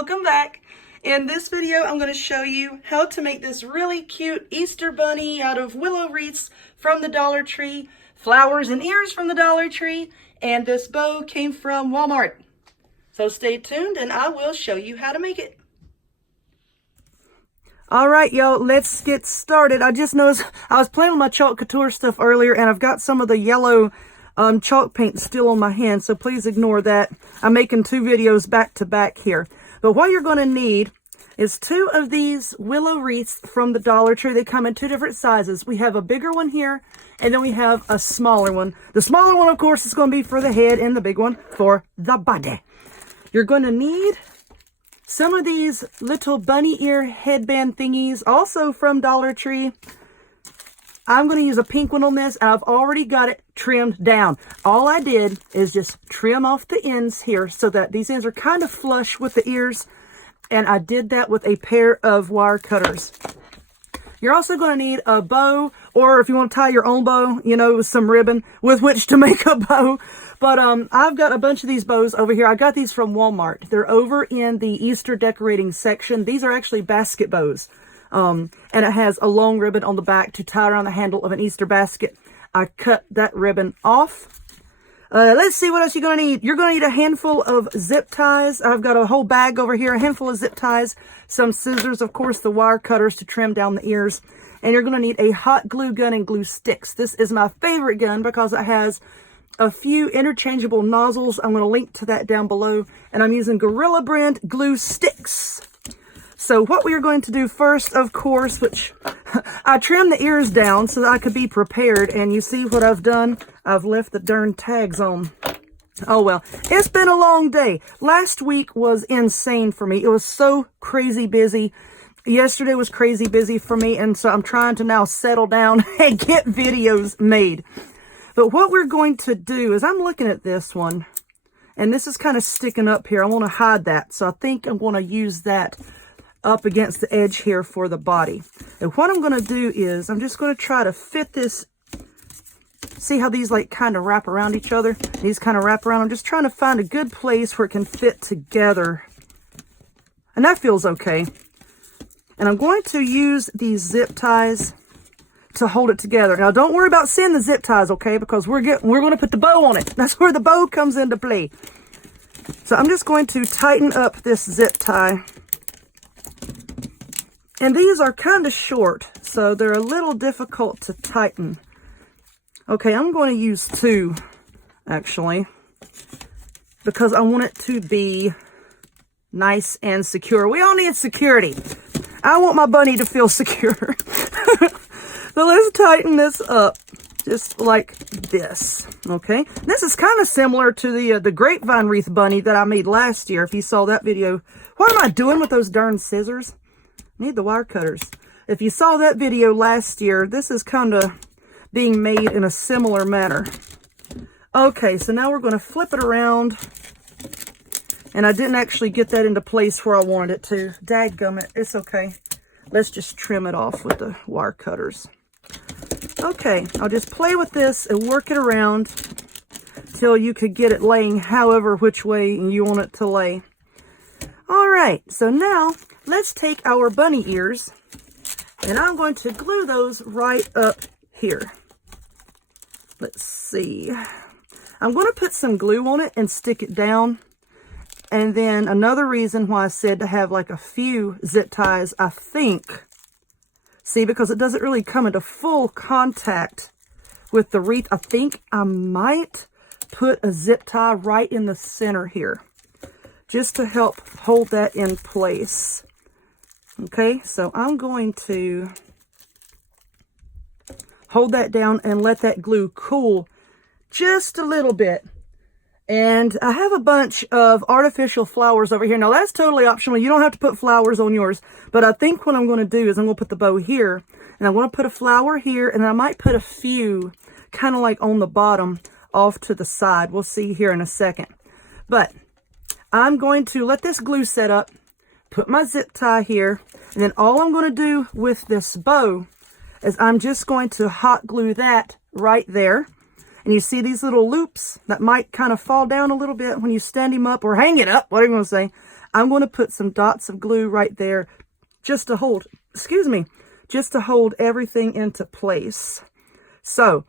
welcome back. In this video, I'm going to show you how to make this really cute Easter bunny out of willow wreaths from the Dollar Tree, flowers and ears from the Dollar Tree, and this bow came from Walmart. So stay tuned and I will show you how to make it. All right, y'all, let's get started. I just noticed I was playing with my chalk couture stuff earlier and I've got some of the yellow chalk paint still on my hand, so please ignore that. I'm making two videos back to back here. But what you're going to need is two of these willow wreaths from the Dollar Tree. They come in two different sizes. We have a bigger one here, and then we have a smaller one. The smaller one, of course, is going to be for the head, and the big one for the body. You're going to need some of these little bunny ear headband thingies, also from Dollar Tree. I'm going to use a pink one on this. I've already got it trimmed down. All I did is just trim off the ends here so that these ends are kind of flush with the ears. And I did that with a pair of wire cutters. You're also going to need a bow, or if you want to tie your own bow, you know, with some ribbon with which to make a bow. But I've got a bunch of these bows over here. I got these from Walmart. They're over in the Easter decorating section. These are actually basket bows. And it has a long ribbon on the back to tie around the handle of an Easter basket. I cut that ribbon off. Let's see what else you're going to need. You're going to need a handful of zip ties. I've got a whole bag over here, a handful of zip ties, some scissors, of course, the wire cutters to trim down the ears. And you're going to need a hot glue gun and glue sticks. This is my favorite gun because it has a few interchangeable nozzles. I'm going to link to that down below. And I'm using Gorilla brand glue sticks. So what we are going to do first, of course, which I trimmed the ears down so that I could be prepared. And you see what I've done? I've left the darn tags on. Oh, well, it's been a long day. Last week was insane for me. It was so crazy busy. Yesterday was crazy busy for me. And so I'm trying to now settle down and get videos made. But what we're going to do is I'm looking at this one. And this is kind of sticking up here. I want to hide that. So I think I'm going to use that up against the edge here for the body. And what I'm going to do is I'm just going to try to fit this. See how these like kind of wrap around each other? These kind of wrap around. I'm just trying to find a good place where it can fit together. And that feels okay. And I'm going to use these zip ties to hold it together. Now don't worry about seeing the zip ties, okay? Because we're going to put the bow on it. That's where the bow comes into play. So I'm just going to tighten up this zip tie. And these are kind of short, so they're a little difficult to tighten. Okay, I'm going to use two, actually, because I want it to be nice and secure. We all need security. I want my bunny to feel secure. So let's tighten this up, just like this, okay? This is kind of similar to the grapevine wreath bunny that I made last year, if you saw that video. What am I doing with those darn scissors? Need the wire cutters. If you saw that video last year, this is kind of being made in a similar manner. Okay, so now we're going to flip it around. And I didn't actually get that into place where I wanted it to. Dadgummit, it's okay. Let's just trim it off with the wire cutters. Okay, I'll just play with this and work it around till you could get it laying however which way you want it to lay. All right, so now let's take our bunny ears and I'm going to glue those right up here. Let's see. I'm going to put some glue on it and stick it down. And then another reason why I said to have like a few zip ties, I think, see, because it doesn't really come into full contact with the wreath, I think I might put a zip tie right in the center here, just to help hold that in place. Okay, so I'm going to hold that down and let that glue cool just a little bit. And I have a bunch of artificial flowers over here. Now, that's totally optional. You don't have to put flowers on yours. But I think what I'm going to do is I'm going to put the bow here. And I'm going to put a flower here. And I might put a few kind of like on the bottom off to the side. We'll see here in a second. But I'm going to let this glue set up, put my zip tie here. And then all I'm going to do with this bow is I'm just going to hot glue that right there. And you see these little loops that might kind of fall down a little bit when you stand him up or hang it up, whatever you want to say. I'm going to put some dots of glue right there just to hold, excuse me, just to hold everything into place. So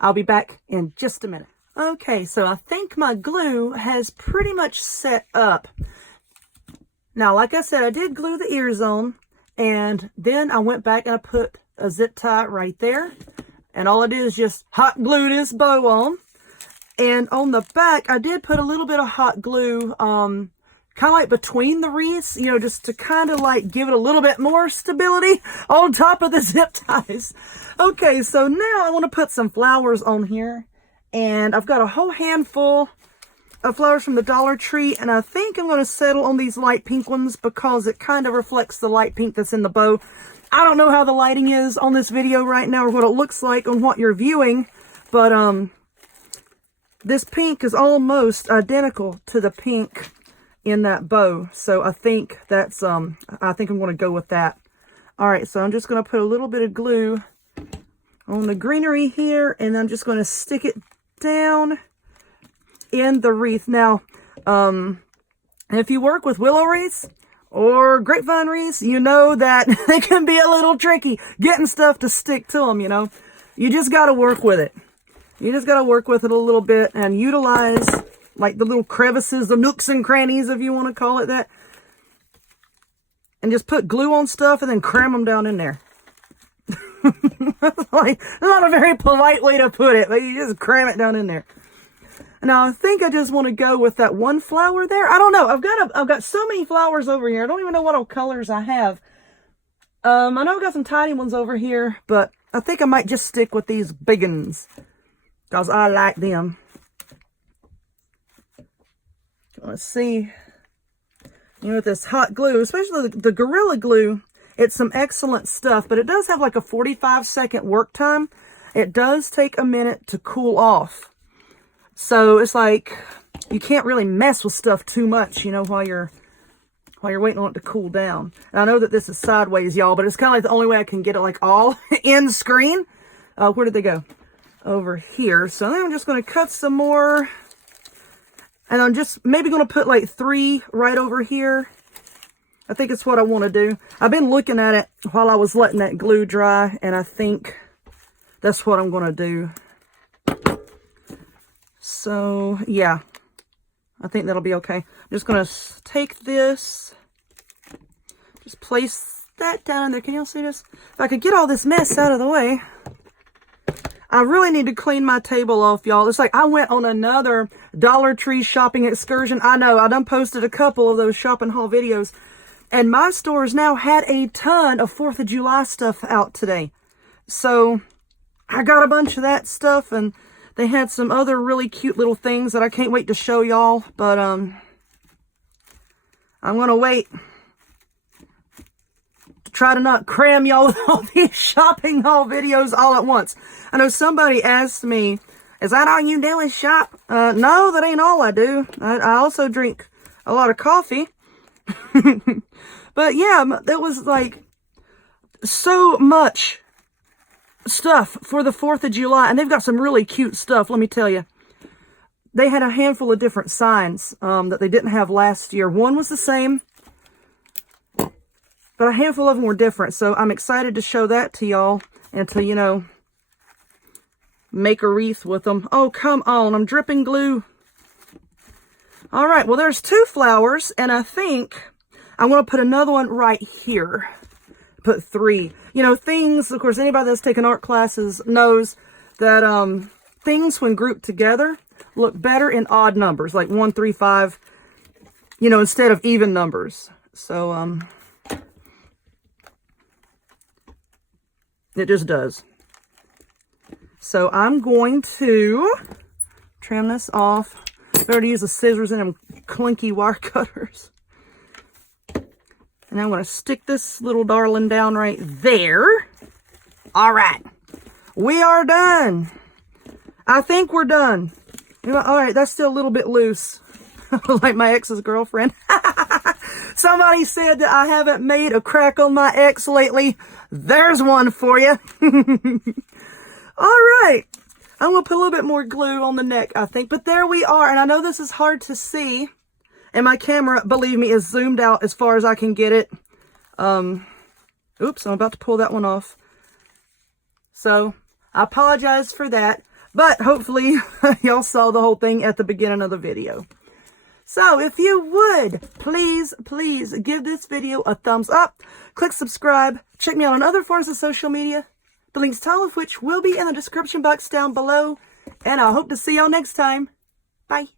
I'll be back in just a minute. Okay, so I think my glue has pretty much set up. Now, like I said, I did glue the ears on, and then I went back and I put a zip tie right there. And all I did is just hot glue this bow on. And on the back, I did put a little bit of hot glue, kind of like between the wreaths, you know, just to kind of like give it a little bit more stability on top of the zip ties. Okay, so now I want to put some flowers on here. And I've got a whole handful of flowers from the Dollar Tree, and I think I'm going to settle on these light pink ones because it kind of reflects the light pink that's in the bow. I don't know how the lighting is on this video right now or what it looks like on what you're viewing, but this pink is almost identical to the pink in that bow. So I think that's I think I'm going to go with that. All right, so I'm just going to put a little bit of glue on the greenery here, and I'm just going to stick it down in the wreath. Now, if you work with willow wreaths or grapevine wreaths, you know that they can be a little tricky getting stuff to stick to them, you know. You just got to work with it. You just got to work with it a little bit and utilize like the little crevices, the nooks and crannies, if you want to call it that. And just put glue on stuff and then cram them down in there. Like, not a very polite way to put it, but you just cram it down in there. Now, I think I just want to go with that one flower there. I don't know. I've got so many flowers over here. I don't even know what all colors I have. I know I've got some tiny ones over here, but I think I might just stick with these big ones because I like them. Let's see. You know, with this hot glue, especially the Gorilla Glue, it's some excellent stuff, but it does have like a 45-second work time. It does take a minute to cool off. So it's like you can't really mess with stuff too much, you know, while you're waiting on it to cool down. And I know that this is sideways, y'all, but it's kind of like the only way I can get it like all in screen. Where did they go? Over here. So then I'm just going to cut some more. And I'm just maybe going to put like 3 right over here. I think it's what I want to do. I've been looking at it while I was letting that glue dry, and I think that's what I'm going to do. So, yeah, I think that'll be okay. I'm just going to take this, just place that down in there. Can y'all see this? If I could get all this mess out of the way. I really need to clean my table off, y'all. It's like I went on another Dollar Tree shopping excursion. I know, I done posted a couple of those shopping haul videos. And my stores now had a ton of 4th of July stuff out today. So, I got a bunch of that stuff, and they had some other really cute little things that I can't wait to show y'all. But, I'm going to wait to try to not cram y'all with all these shopping haul videos all at once. I know somebody asked me, is that all you do is shop? No, that ain't all I do. I also drink a lot of coffee. But yeah, there was like so much stuff for the 4th of July, and they've got some really cute stuff, let me tell you. They had a handful of different signs that they didn't have last year. One was the same, but a handful of them were different. So I'm excited to show that to y'all and to, you know, make a wreath with them. Oh, come on, I'm dripping glue. All right, well, there's 2 flowers, and I think I'm going to put another one right here. Put 3. You know, things, of course, anybody that's taken art classes knows that things, when grouped together, look better in odd numbers, like 1, 3, 5, you know, instead of even numbers. So, it just does. So, I'm going to trim this off. Better to use the scissors and them clinky wire cutters. And I'm going to stick this little darling down right there. All right. We are done. I think we're done. You know, all right, that's still a little bit loose. Like my ex's girlfriend. Somebody said that I haven't made a crack on my ex lately. There's one for you. All right. I'm going to put a little bit more glue on the neck, I think. But there we are. And I know this is hard to see. And my camera, believe me, is zoomed out as far as I can get it. Oops, I'm about to pull that one off. So, I apologize for that. But hopefully, y'all saw the whole thing at the beginning of the video. So, if you would, please give this video a thumbs up. Click subscribe. Check me out on other forms of social media. The links to all of which will be in the description box down below. And I hope to see y'all next time. Bye.